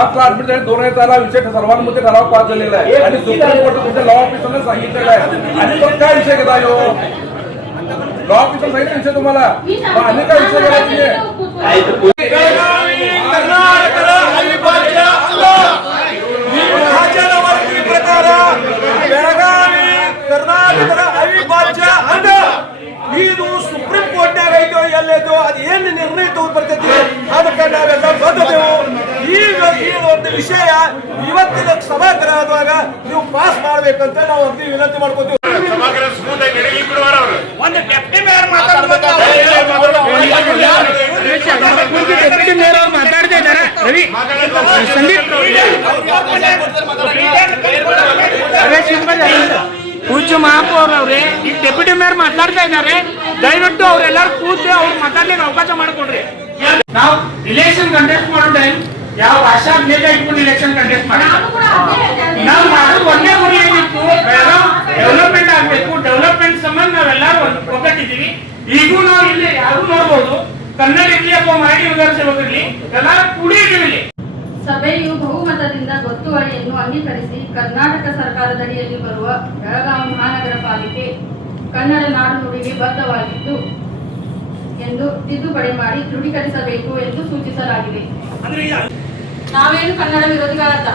Doctor admit झाले 2000 विषय सर्वांमध्ये ठराव पास झालेला आहे आणि सुप्रीम कोर्टामध्ये लॉ ऑफिसरने सांगितलेलं आहे आणि तो काय विषय घेता यो लॉ ऑफिसर सांगितलं विषय तुम्हाला आणि काय विषय ಕರ್ನಾಟಕದ ಅವಿಭಾಜ್ಯ ಅಂಗ ಇದು ಸುಪ್ರೀಂ ಕೋರ್ಟ್ನಾಗ ಐತೋ ಎಲ್ಲೈತೋ ಅದು ಏನು ನಿರ್ಣಯ ತಗೊಂಡ್ಬರ್ತೈತಿ ಅದಕ್ಕೆ ನಾವೆಲ್ಲ ಬದ್ಧತೆವು. ಈಗ ಈ ಒಂದು ವಿಷಯ ಇವತ್ತಿನ ಸಭಾಗೃಹದಾಗ ನೀವು ಪಾಸ್ ಮಾಡ್ಬೇಕಂತ ನಾವು ಅಗ್ನಿ ವಿನಂತಿ ಮಾಡ್ಕೋತೀವಿ. ಮಾತಾಡ್ತಾ ಇದ್ದಾರೆ ರವಿ ಪೂಜ್ಯ ಮಹಾಪೌರ್ ಅವ್ರೆ ಈಗ ಡೆಪ್ಯೂಟಿ ಮೇಯರ್ ಮಾತಾಡ್ತಾ ಇದ್ದಾರೆ. ದಯವಿಟ್ಟು ಅವ್ರೆಲ್ಲರೂ ಕೂತು ಅವ್ರು ಮಾತಾಡ್ಲಿಕ್ಕೆ ಅವಕಾಶ ಮಾಡಿಕೊಡ್ರಿ. ನಾವು ಇಲೆಕ್ಷನ್ ಕಂಟೆಸ್ಟ್ ಮಾಡೋ ಟೈಮ್ ಯಾವ ಭಾಷಾ ಅಭ್ಯರ್ಥಿ ಇಟ್ಕೊಂಡು ಇಲೆಕ್ಷನ್ ಕಂಟೆಸ್ಟ್ ಮಾಡಿ ನಾವು ಮಾಡೋದು ಒಂದೇ ಗುರಿ ಏನಿತ್ತು, ಡೆವಲಪ್ಮೆಂಟ್ ಆಗ್ಬೇಕು. ಡೆವಲಪ್ಮೆಂಟ್ ಸಂಬಂಧ ನಾವೆಲ್ಲರೂ ಒಗ್ಗಟ್ಟಿದ್ದೀವಿ. ಈಗೂ ನಾವು ಇಲ್ಲಿ ಯಾರು ನೋಡ್ಬೋದು, ಕನ್ನಡ ಇರ್ಲಿ ಅಥವಾ ಮರಾಠಿ ವಿಧಾನಸಭೆಗಿರ್ಲಿ ಎಲ್ಲರೂ ಕೂಡಿ ಇದ್ದೀವಿ. ಸಭೆಯು ಬಹುಮತದಿಂದ ಗೊತ್ತುವಳಿಯನ್ನು ಅಂಗೀಕರಿಸಿ ಕರ್ನಾಟಕ ಸರ್ಕಾರದಡಿಯಲ್ಲಿ ಬರುವ ಬೆಳಗಾವಿ ಮಹಾನಗರ ಪಾಲಿಕೆ ಕನ್ನಡ ನಾಡು ನುಡಿಗೆ ಬದ್ಧವಾಗಿದ್ದು ಎಂದು ತಿದ್ದುಪಡಿ ಮಾಡಿ ದೃಢೀಕರಿಸಬೇಕು ಎಂದು ಸೂಚಿಸಲಾಗಿದೆ. ನಾವೇನು ಕನ್ನಡ ವಿರೋಧಿಗಳಲ್ಲ.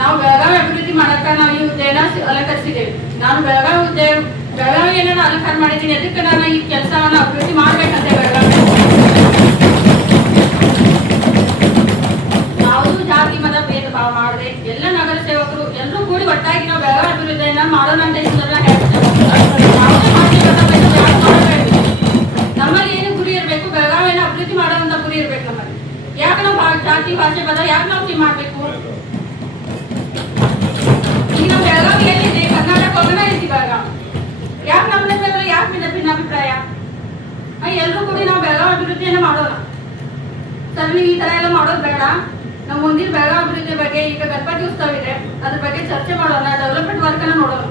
ನಾವು ಬೆಳಗಾವಿ ಅಭಿವೃದ್ಧಿ ಮಾಡಕ ನಾವು ಈ ಹುದ್ದೆಯನ್ನ ಅಲಂಕರಿಸಿದ್ದೇವೆ. ನಾನು ಬೆಳಗಾವಿ ಏನಾರ ಅಲಂಕಾರ ಮಾಡಿದ್ದೀನಿ, ಅದಕ್ಕೆ ನಾನು ಈ ಕೆಲಸವನ್ನ ಅಭಿವೃದ್ಧಿ ಮಾಡ್ಬೇಕಂತೆ. ಬೆಳಗಾವಿ ಜಾತಿ ಮತ ಭೇದ ಭಾವ ಮಾಡದೆ ಎಲ್ಲ ನಗರ ಸೇವಕರು ಎಲ್ಲರೂ ಕೂಡಿ ಒಟ್ಟಾಗಿ ನಾವು ಬೆಳಗಾವಿ ಅಭಿವೃದ್ಧಿಯನ್ನ ಮಾಡೋಣ ಅಂತ ನಮ್ಮಲ್ಲಿ ಏನು ಗುರಿ ಇರಬೇಕು, ಬೆಳಗಾವಿಯನ್ನ ಅಭಿವೃದ್ಧಿ ಮಾಡುವಂತ ಗುರಿ ಇರ್ಬೇಕು ನಮ್ಮಲ್ಲಿ. ಯಾಕೆ ನಾವು ಜಾತಿ ಭಾಷೆ ಪದ ಯಾಕೆ ನಾವು ಟೀಮ್ ಮಾಡ್ಬೇಕು? ಈಗ ನಾವು ಬೆಳಗಾವಿ ಎಲ್ಲಿದೆ, ಕರ್ನಾಟಕ ಒಳಗನ ಐತಿ ಬೆಳಗಾವಿ. ಯಾಕೆ ನಮ್ಮ ಯಾಕೆ ಭಿನ್ನಾಭಿಪ್ರಾಯ? ಎಲ್ಲರೂ ಕೂಡಿ ನಾವು ಬೆಳಗಾವಿ ಅಭಿವೃದ್ಧಿಯನ್ನ ಮಾಡೋಣ ಸರ್. ನೀವು ಈ ತರ ಎಲ್ಲ ಮಾಡೋದು ಬೇಡ. ನಮ್ಮ ಮುಂದಿನ ಬೆಳಗಾವಿ ಅಭಿವೃದ್ಧಿ ಬಗ್ಗೆ ಈಗ ಗಣಪತಿ ಉತ್ಸವ ಇದೆ, ಅದ್ರ ಬಗ್ಗೆ ಚರ್ಚೆ ಮಾಡೋಣ, ಡೆವಲಪ್ಮೆಂಟ್ ವರ್ಕ್ ಅನ್ನ ನೋಡೋಣ.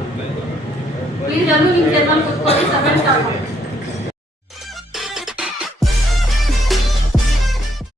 ಪ್ಲೀಸ್ ಎಲ್ಲರೂ ನಿಮ್ ಚೇರ್ಮನ್ ಕೂತ್ಕೊಳ್ಳಿ, ಸಭೆ